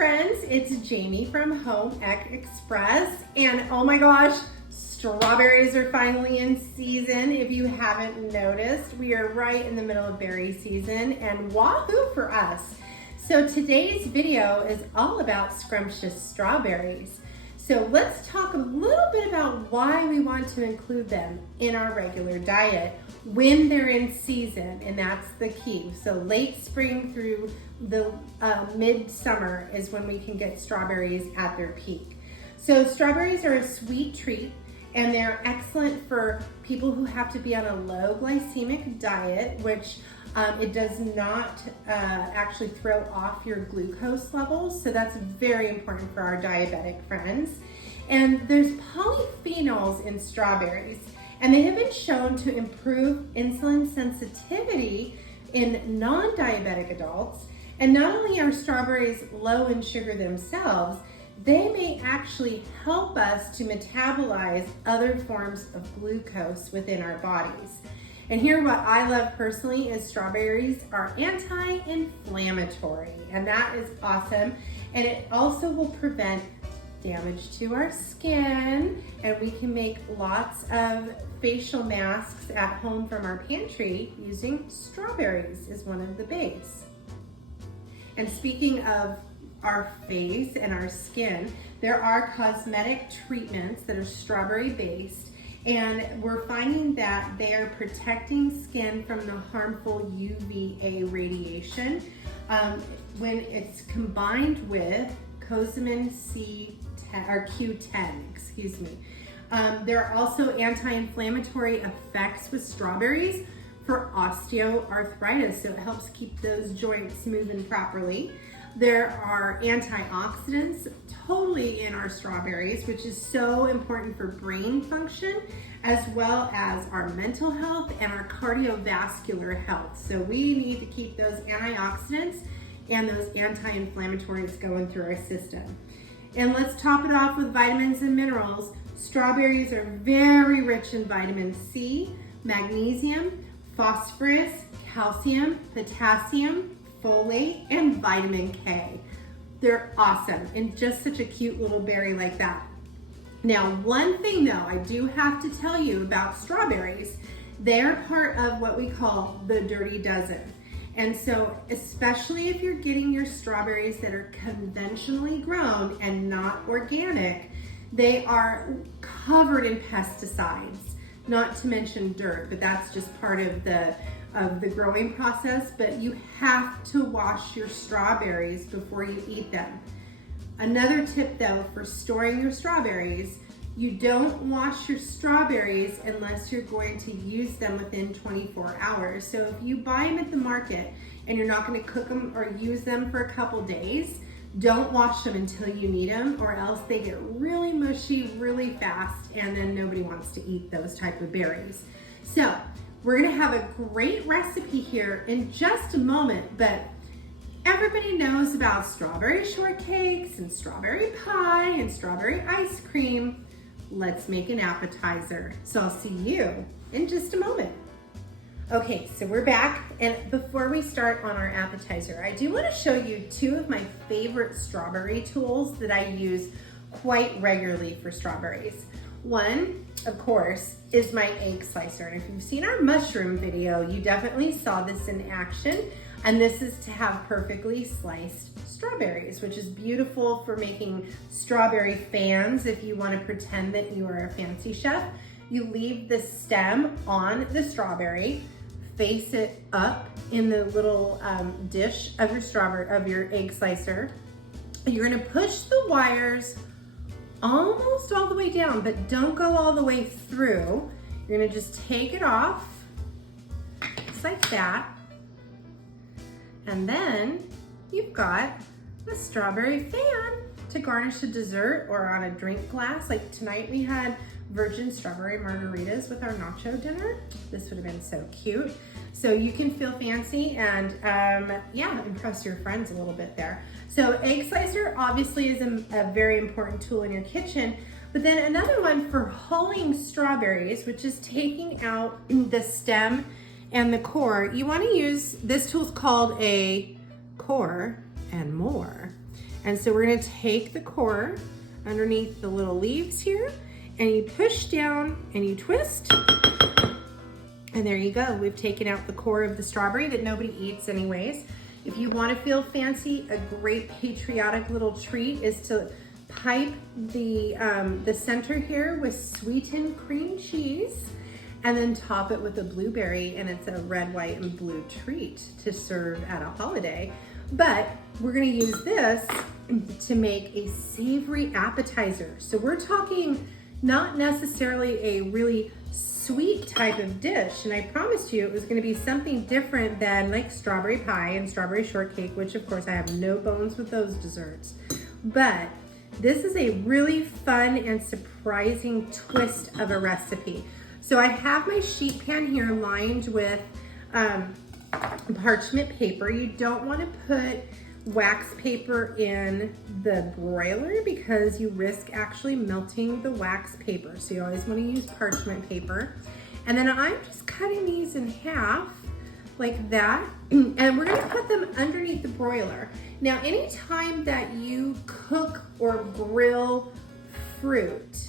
friends, it's Jaime from Home Ec Express, and oh my gosh, strawberries are finally in season. If you haven't noticed, we are right in the middle of berry season, and wahoo for us. So today's video is all about scrumptious strawberries. So let's talk a little bit about why we want to include them in our regular diet when they're in season, and that's the key. So late spring through the mid-summer is when we can get strawberries at their peak. So strawberries are a sweet treat, and they're excellent for people who have to be on a low glycemic diet, which it does not actually throw off your glucose levels. So that's very important for our diabetic friends. And there's polyphenols in strawberries, and they have been shown to improve insulin sensitivity in non-diabetic adults. And not only are strawberries low in sugar themselves, they may actually help us to metabolize other forms of glucose within our bodies. And here, what I love personally is strawberries are anti-inflammatory, and that is awesome. And it also will prevent damage to our skin, and we can make lots of facial masks at home from our pantry using strawberries is one of the bays. And speaking of our face and our skin, there are cosmetic treatments that are strawberry based, and we're finding that they are protecting skin from the harmful UVA radiation when it's combined with cosamin Q10, excuse me. There are also anti-inflammatory effects with strawberries for osteoarthritis, so it helps keep those joints moving properly. There are antioxidants totally in our strawberries, which is so important for brain function, as well as our mental health and our cardiovascular health. So we need to keep those antioxidants and those anti-inflammatories going through our system. And let's top it off with vitamins and minerals. Strawberries are very rich in vitamin C, magnesium, phosphorus, calcium, potassium, folate, and vitamin K. They're awesome, and just such a cute little berry like that. Now, one thing though, I do have to tell you about strawberries. They're part of what we call the dirty dozen. And so, especially if you're getting your strawberries that are conventionally grown and not organic, they are covered in pesticides, not to mention dirt, but that's just part of the growing process. But you have to wash your strawberries before you eat them. Another tip though, for storing your strawberries, you don't wash your strawberries unless you're going to use them within 24 hours. So if you buy them at the market and you're not going to cook them or use them for a couple days, don't wash them until you need them, or else they get really mushy really fast, and then nobody wants to eat those type of berries. So we're going to have a great recipe here in just a moment, but everybody knows about strawberry shortcakes and strawberry pie and strawberry ice cream. Let's make an appetizer. So I'll see you in just a moment. Okay, so we're back, and before we start on our appetizer, I do want to show you two of my favorite strawberry tools that I use quite regularly for strawberries. One, of course, is my egg slicer, and if you've seen our mushroom video, you definitely saw this in action, and this is to have perfectly sliced strawberries, which is beautiful for making strawberry fans if you want to pretend that you are a fancy chef. You leave the stem on the strawberry, face it up in the little dish of your egg slicer. You're gonna push the wires almost all the way down, but don't go all the way through. You're gonna just take it off, just like that. And then you've got a strawberry fan to garnish a dessert or on a drink glass. Like tonight we had virgin strawberry margaritas with our nacho dinner. This would have been so cute. So you can feel fancy and yeah, impress your friends a little bit there. So egg slicer obviously is a very important tool in your kitchen, but then another one for hulling strawberries, which is taking out the stem and the core. You want to use, this tool's called a core and more. And so we're gonna take the core underneath the little leaves here, and you push down and you twist, and there you go. We've taken out the core of the strawberry that nobody eats anyways. If you want to feel fancy, a great patriotic little treat is to pipe the center here with sweetened cream cheese and then top it with a blueberry, and it's a red, white, and blue treat to serve at a holiday. But we're gonna use this to make a savory appetizer. So we're talking not necessarily a really sweet type of dish, and I promised you it was gonna be something different than like strawberry pie and strawberry shortcake, which of course I have no bones with those desserts. But this is a really fun and surprising twist of a recipe. So I have my sheet pan here lined with parchment paper. You don't want to put wax paper in the broiler because you risk actually melting the wax paper. So you always want to use parchment paper. And then I'm just cutting these in half like that. And we're gonna put them underneath the broiler. Now, anytime that you cook or grill fruit,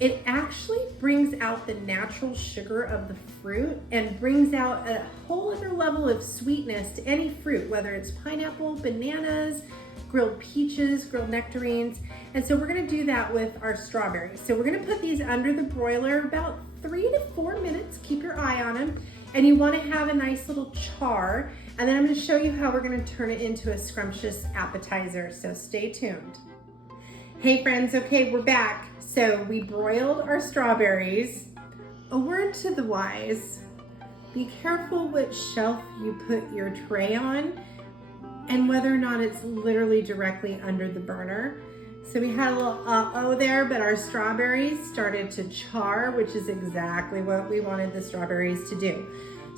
it actually brings out the natural sugar of the fruit and brings out a whole other level of sweetness to any fruit, whether it's pineapple, bananas, grilled peaches, grilled nectarines. And so we're gonna do that with our strawberries. So we're gonna put these under the broiler about 3 to 4 minutes. Keep your eye on them. And you wanna have a nice little char. And then I'm gonna show you how we're gonna turn it into a scrumptious appetizer. So stay tuned. Hey friends, okay, we're back. So we broiled our strawberries. A word to the wise, be careful which shelf you put your tray on and whether or not it's literally directly under the burner. So we had a little uh-oh there, but our strawberries started to char, which is exactly what we wanted the strawberries to do.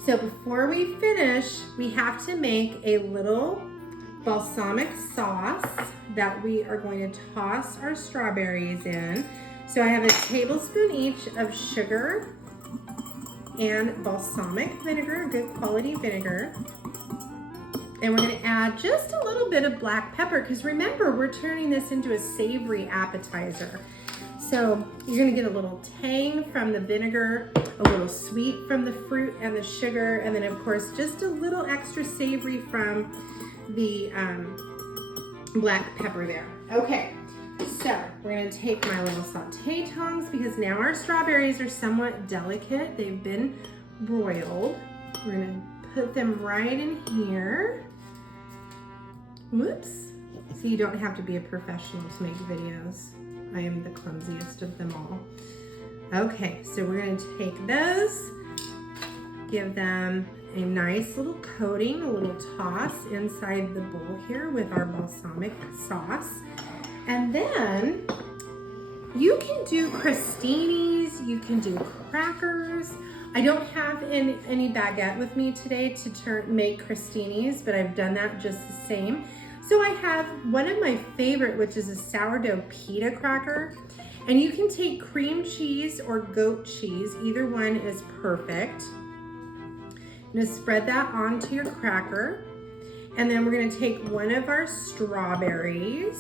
So before we finish, we have to make a little balsamic sauce that we are going to toss our strawberries in. So I have a tablespoon each of sugar and balsamic vinegar, good quality vinegar. And we're gonna add just a little bit of black pepper, because remember, we're turning this into a savory appetizer. So you're gonna get a little tang from the vinegar, a little sweet from the fruit and the sugar, and then of course, just a little extra savory from the black pepper there. Okay, so we're gonna take my little saute tongs, because now our strawberries are somewhat delicate. They've been broiled. We're gonna put them right in here. Whoops. So you don't have to be a professional to make videos. I am the clumsiest of them all. Okay, so we're gonna take those, give them a nice little coating, a little toss inside the bowl here with our balsamic sauce. And then you can do crostinis, you can do crackers. I don't have any baguette with me today to make crostinis, but I've done that just the same. So I have one of my favorite, which is a sourdough pita cracker. And you can take cream cheese or goat cheese, either one is perfect. I'm gonna spread that onto your cracker. And then we're gonna take one of our strawberries.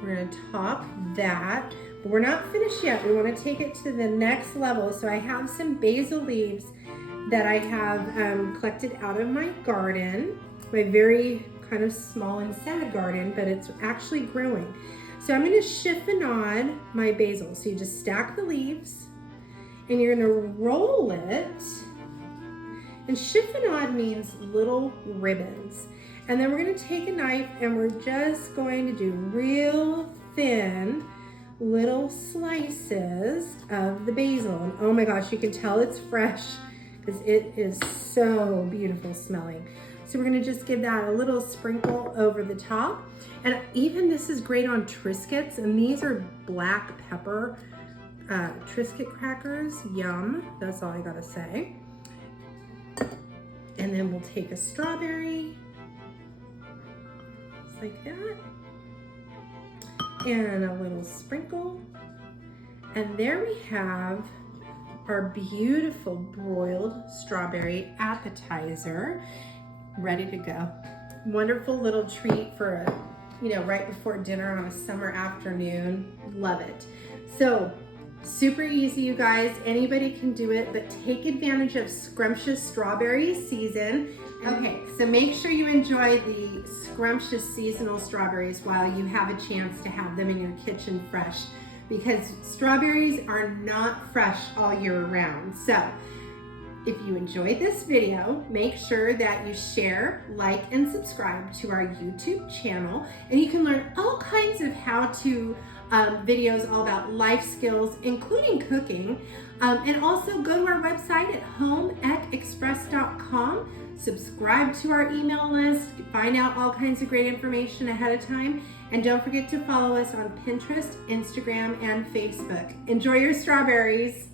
We're gonna top that, but we're not finished yet. We wanna take it to the next level. So I have some basil leaves that I have collected out of my garden, my very kind of small and sad garden, but it's actually growing. So I'm gonna chiffonade my basil. So you just stack the leaves and you're gonna roll it. And chiffonade means little ribbons. And then we're gonna take a knife and we're just going to do real thin little slices of the basil. And oh my gosh, you can tell it's fresh because it is so beautiful smelling. So we're gonna just give that a little sprinkle over the top. And even this is great on Triscuits, and these are black pepper Triscuit crackers. Yum, that's all I gotta say. And then we'll take a strawberry, just like that, and a little sprinkle. And there we have our beautiful broiled strawberry appetizer ready to go. Wonderful little treat for you know, right before dinner on a summer afternoon. Love it. So super easy, you guys. Anybody can do it, but take advantage of Scrumptious Strawberries season. Okay, so make sure you enjoy the Scrumptious seasonal strawberries while you have a chance to have them in your kitchen fresh, because strawberries are not fresh all year round. So if you enjoyed this video, make sure that you share, like, and subscribe to our YouTube channel, and you can learn all kinds of how-to videos all about life skills, including cooking. And also go to our website at homeecexpress.com, subscribe to our email list, find out all kinds of great information ahead of time, and don't forget to follow us on Pinterest, Instagram, and Facebook. Enjoy your strawberries.